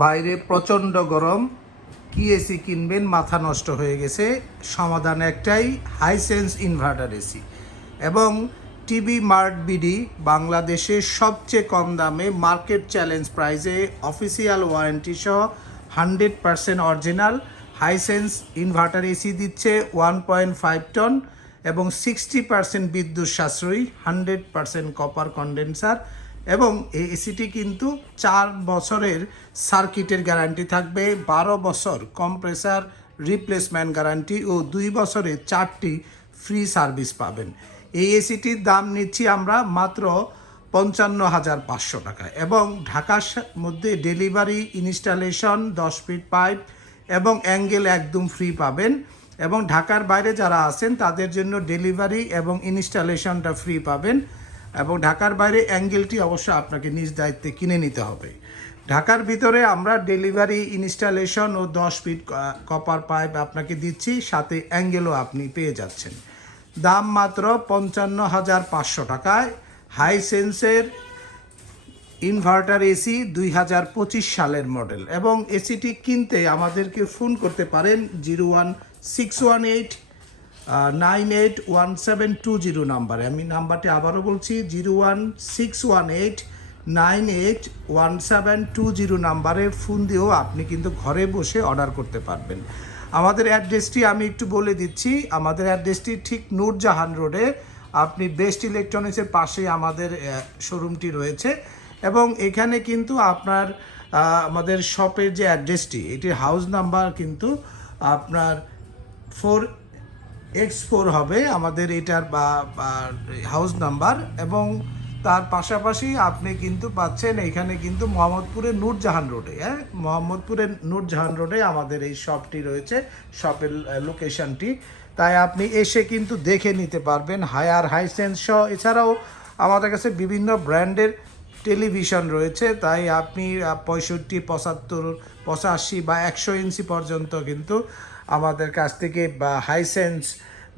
বাইরে প্রচণ্ড গরম, কি এসি কিনবেন, মাথা নষ্ট হয়ে গেছে। সমাধান একটাই, হাইসেন্স ইনভার্টার এসি। এবং টিভি মার্ট বিডি বাংলাদেশের সবচেয়ে কম দামে মার্কেট চ্যালেঞ্জ প্রাইসে অফিসিয়াল ওয়ারেন্টি সহ 100% অরিজিনাল হাইসেন্স ইনভার্টার এসি দিচ্ছে 1.5 টন এবং 60% বিদ্যুৎ সাশ্রয়ী, 100% কপার কন্ডেন্সার। এবং এই এসিটি কিন্তু 4 বছরের সার্কিটের গ্যারান্টি থাকবে, 12 বছর কম্প্রেসার রিপ্লেসমেন্ট গ্যারান্টি ও 2 বছরের 4টি ফ্রি সার্ভিস পাবেন। এই এসিটির দাম নিচ্ছি আমরা মাত্র 55,500 টাকা এবং ঢাকার মধ্যে ডেলিভারি, ইনস্টলেশন, 10 ফিট পাইপ এবং অ্যাঙ্গেল একদম ফ্রি পাবেন। এবং ঢাকার বাইরে যারা আছেন তাদের জন্য ডেলিভারি এবং ইনস্টলেশনটা ফ্রি পাবেন। এবং ঢাকার বাইরে অ্যাঙ্গেলটি অবশ্য আপনাকে নিজ দায়িত্বে কিনে নিতে হবে। ঢাকার ভিতরে আমরা ডেলিভারি, ইনস্টলেশন ও 10 ফিট কপার পাইপ আপনাকে দিচ্ছি, সাথে অ্যাঙ্গেলও আপনি পেয়ে যাচ্ছেন। দাম মাত্র 55,500 টাকায় হাইসেন্সের ইনভার্টার এসি 2025 সালের মডেল। এবং এসিটি কিনতে আমাদেরকে ফোন করতে পারেন 01618981720 নাম্বারে। আমি নাম্বারটি আবারও বলছি, 01618981720 নাম্বারে ফোন দিয়েও আপনি কিন্তু ঘরে বসে অর্ডার করতে পারবেন। আমাদের অ্যাড্রেসটি আমি একটু বলে দিচ্ছি। আমাদের অ্যাড্রেসটি ঠিক নূরজাহান রোডে, আপনি বেস্ট ইলেকট্রনিক্সের পাশেই আমাদের শোরুমটি রয়েছে। এবং এখানে কিন্তু আপনার আমাদের শপের যে অ্যাড্রেসটি, এটির হাউস নাম্বার কিন্তু আপনার 4X4 হবে আমাদের এটার হাউস নাম্বার। এবং তার পাশাপাশি আপনি কিন্তু পাচ্ছেন এখানে কিন্তু মোহাম্মদপুরের নূরজাহান রোডে, মোহাম্মদপুরের নূরজাহান রোডে আমাদের এই শপটি রয়েছে, শপের লোকেশনটি। তাই আপনি এসে কিন্তু দেখে নিতে পারবেন হাইসেন্স সহ। এছাড়াও আমাদের কাছে বিভিন্ন ব্র্যান্ডের টেলিভিশন রয়েছে, তাই আপনি 65, 75, 85 বা 100 ইঞ্চি পর্যন্ত কিন্তু আমাদের কাছ থেকে হাইসেন্স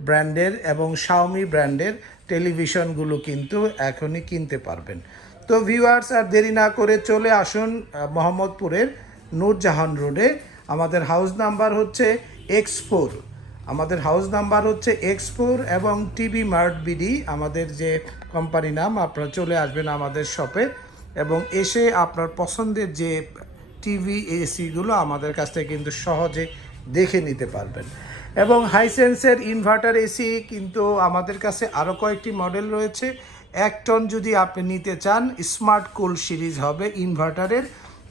ব্র্যান্ডের এবং শাওমি ব্র্যান্ডের টেলিভিশনগুলো কিন্তু এখনই কিনতে পারবেন। তো ভিউয়ার্স, আর দেরি না করে চলে আসুন মোহাম্মদপুরের নূরজাহান রোডে। আমাদের হাউস নাম্বার হচ্ছে X4, আমাদের হাউস নাম্বার হচ্ছে X4 এবং টিভি মার্ট বিডি আমাদের যে কোম্পানি নাম। আপনারা চলে আসবেন আমাদের শপে এবং এসে আপনার পছন্দের যে টিভি এসিগুলো আমাদের কাছ থেকে কিন্তু সহজে দেখে নিতে পারবেন। এবং হাইসেন্সের ইনভার্টার এসি কিন্তু আমাদের কাছে আরও কয়েকটি মডেল রয়েছে। 1 টন যদি আপনি নিতে চান, স্মার্ট কুল সিরিজ হবে ইনভার্টারের,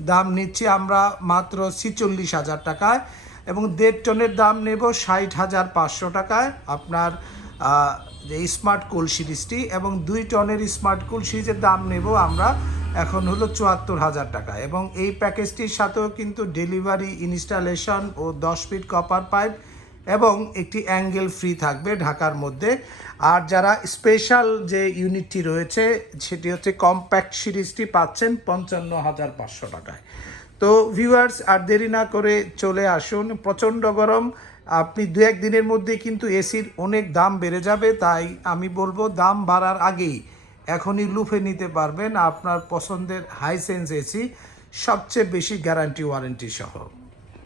দাম নিচ্ছি আমরা মাত্র 46,000 টাকায়। এবং 1.5 টনের দাম নেব 60,500 টাকায় আপনার যে স্মার্ট কুল সিরিজটি। এবং 2 টনের স্মার্ট কুল সিরিজের দাম নেব আমরা এখন হলো 74,000 টাকা। এবং এই প্যাকেজটির সাথেও কিন্তু ডেলিভারি, ইনস্টলেশন ও 10 ফিট কপার পাইপ এবং একটি অ্যাঙ্গেল ফ্রি থাকবে ঢাকার মধ্যে। আর যারা স্পেশাল যে ইউনিটটি রয়েছে সেটি হচ্ছে কম্প্যাক্ট সিরিজটি, পাচ্ছেন 55,500 টাকায়। তো ভিউয়ার্স, আর দেরি না করে চলে আসুন। প্রচণ্ড গরম, আপনি 2-1 দিনের মধ্যে কিন্তু এসির অনেক দাম বেড়ে যাবে। তাই আমি বলবো দাম বাড়ার আগেই এখনই লুফে নিতে পারবেন আপনার পছন্দের হাইসেন্স এসি, সবচেয়ে বেশি গ্যারান্টি ওয়ারেন্টি সহ।